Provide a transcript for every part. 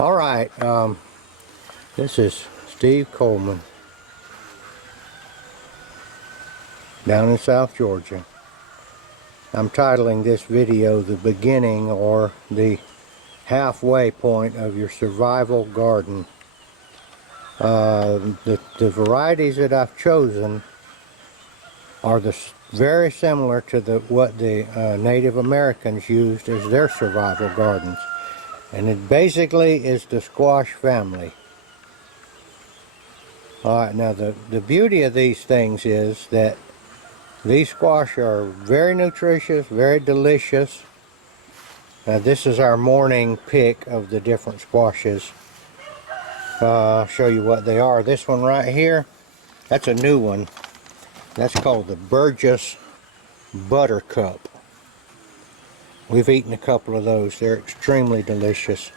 All right, this is Steve Coleman down in South Georgia. I'm titling this video The Beginning or the Halfway Point of Your Survival Garden. The varieties that I've chosen are very similar to what the Native Americans used as their survival gardens. And it basically is the squash family. Alright, now the beauty of these things is that these squash are very nutritious, very delicious. This is our morning pick of the different squashes. I'll show you what they are. This one right here, that's a new one. That's called the Burgess Buttercup. We've eaten a couple of those. They're extremely delicious.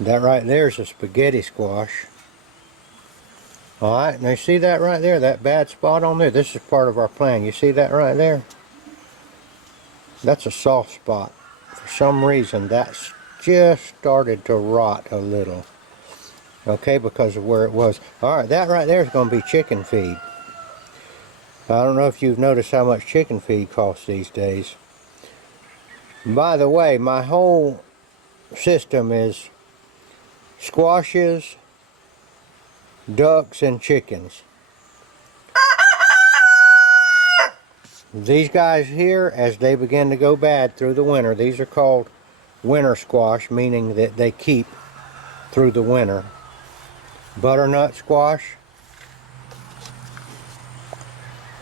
That right there is a spaghetti squash. Alright, now you see that right there, that bad spot on there? This is part of our plan. You see that right there? That's a soft spot. For some reason, that's just started to rot a little. Okay, because of where it was. Alright, that right there is going to be chicken feed. I don't know if you've noticed how much chicken feed costs these days. By the way, my whole system is squashes, ducks, and chickens. These guys here, as they begin to go bad through the winter, these are called winter squash, meaning that they keep through the winter. Butternut squash.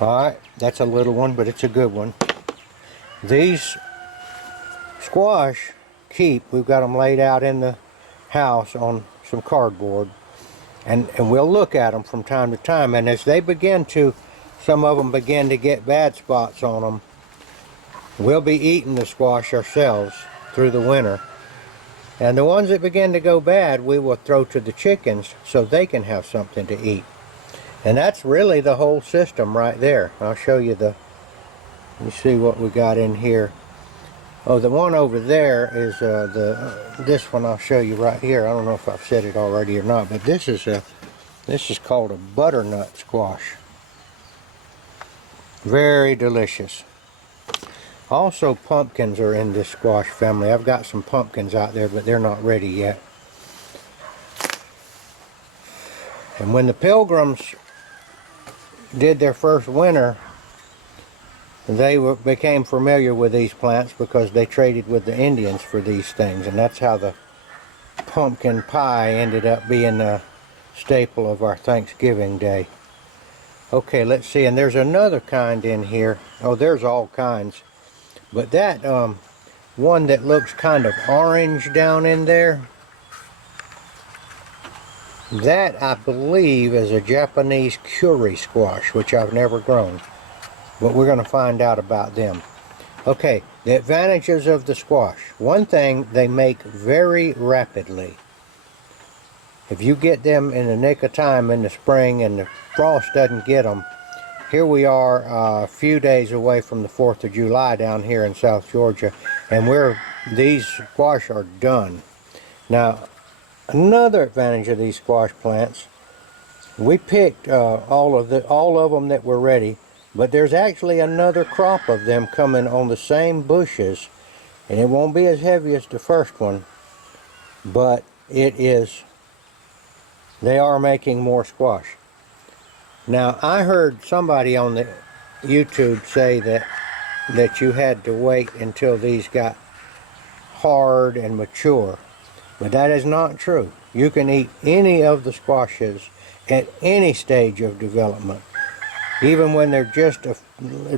Alright, that's a little one, but it's a good one. These squash keep, we've got them laid out in the house on some cardboard, and we'll look at them from time to time, and as they begin to, some of them begin to get bad spots on them, we'll be eating the squash ourselves through the winter. And the ones that begin to go bad, we will throw to the chickens so they can have something to eat. And that's really the whole system right there. I'll show you you see what we got in here. Oh, the one over there is this one I'll show you right here. I don't know if I've said it already or not, but this is called a butternut squash. Very delicious. Also, pumpkins are in this squash family. I've got some pumpkins out there, but they're not ready yet. And when the Pilgrims did their first winter, they became familiar with these plants because they traded with the Indians for these things, and that's how the pumpkin pie ended up being a staple of our Thanksgiving Day. Okay, let's see, and there's another kind in here. Oh, there's all kinds. But that one that looks kind of orange down in there, that I believe is a Japanese curry squash, which I've never grown. But we're going to find out about them. Okay, the advantages of the squash. One thing, they make very rapidly. If you get them in the nick of time in the spring and the frost doesn't get them, here we are a few days away from the 4th of July down here in South Georgia, and these squash are done. Now, another advantage of these squash plants, we picked all of them that were ready, but there's actually another crop of them coming on the same bushes, and it won't be as heavy as the first one, but they are making more squash. Now, I heard somebody on the YouTube say that you had to wait until these got hard and mature, but that is not true. You can eat any of the squashes at any stage of development. Even when they're just as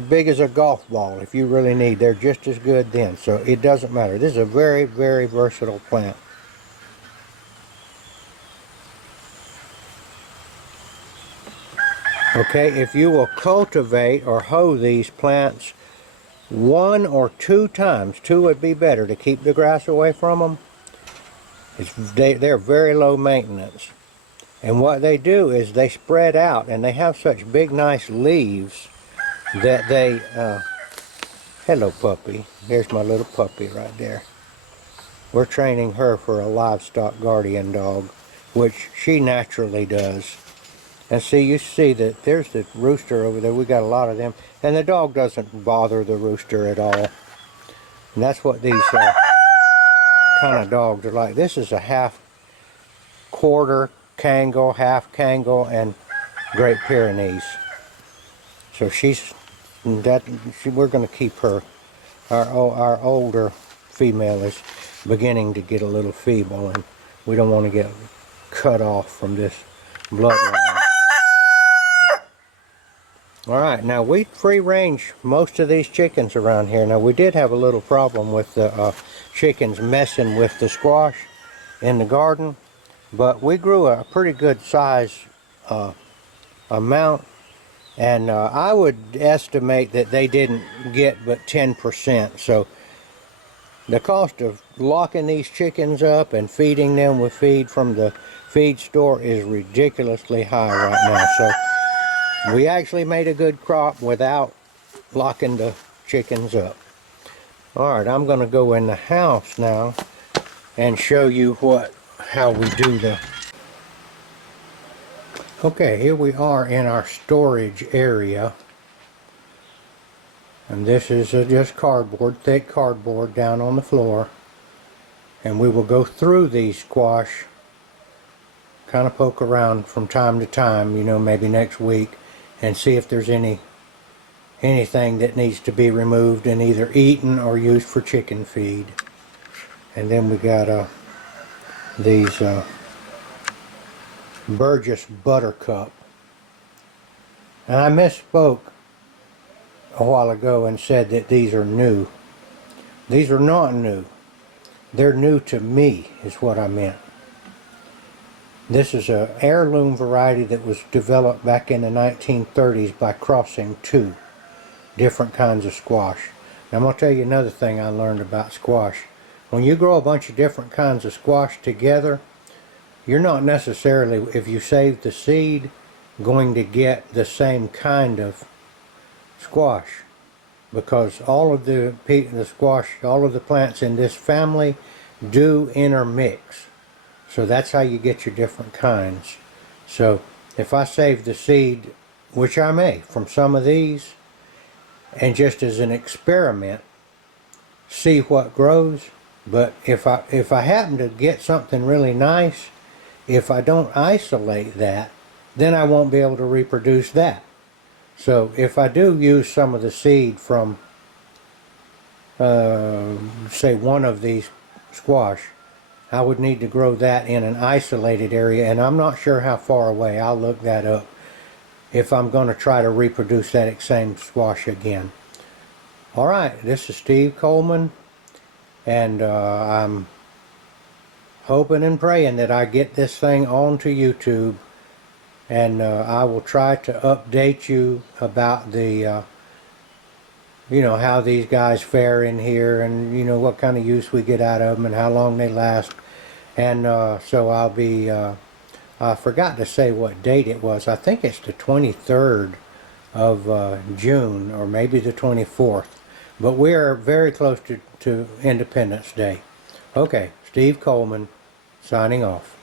big as a golf ball, if you really need, they're just as good then. So it doesn't matter. This is a very, very versatile plant. Okay, if you will cultivate or hoe these plants 1 or 2 times, 2 would be better to keep the grass away from them. They're very low maintenance. And what they do is they spread out, and they have such big, nice leaves that they... hello, puppy. There's my little puppy right there. we're training her for a livestock guardian dog, which she naturally does. And see, you see that there's the rooster over there. We got a lot of them. And the dog doesn't bother the rooster at all. And that's what these kind of dogs are like. This is a half quarter Kangal, half Kangal, and Great Pyrenees. So we're going to keep her. Our older female is beginning to get a little feeble, and we don't want to get cut off from this bloodline. Alright, now we free range most of these chickens around here. Now we did have a little problem with the chickens messing with the squash in the garden, but we grew a pretty good size amount, and I would estimate that they didn't get but 10%. So the cost of locking these chickens up and feeding them with feed from the feed store is ridiculously high right now. So we actually made a good crop without locking the chickens up. Alright, I'm going to go in the house now and show you how we do the... Okay, here we are in our storage area. And this is just cardboard, thick cardboard down on the floor. And we will go through these squash, kind of poke around from time to time, you know, maybe next week, and see if there's anything that needs to be removed and either eaten or used for chicken feed. And then we got these Burgess Buttercup. And I misspoke a while ago and said that these are new. These are not new. They're new to me, is what I meant. This is an heirloom variety that was developed back in the 1930s by crossing two different kinds of squash. Now I'm going to tell you another thing I learned about squash. When you grow a bunch of different kinds of squash together, you're not necessarily, if you save the seed, going to get the same kind of squash, because all of the squash, all of the plants in this family do intermix. So that's how you get your different kinds. So if I save the seed, which I may, from some of these, and just as an experiment, see what grows. But if I happen to get something really nice, if I don't isolate that, then I won't be able to reproduce that. So if I do use some of the seed from, say, one of these squash, I would need to grow that in an isolated area, and I'm not sure how far away. I'll look that up if I'm going to try to reproduce that same squash again. Alright, this is Steve Coleman, and I'm hoping and praying that I get this thing onto YouTube, and I will try to update you about the you know, how these guys fare in here, and you know what kind of use we get out of them and how long they last. And so I'll be I forgot to say what date it was. I think it's the 23rd of June, or maybe the 24th, but we are very close to Independence Day. Okay, Steve Coleman signing off.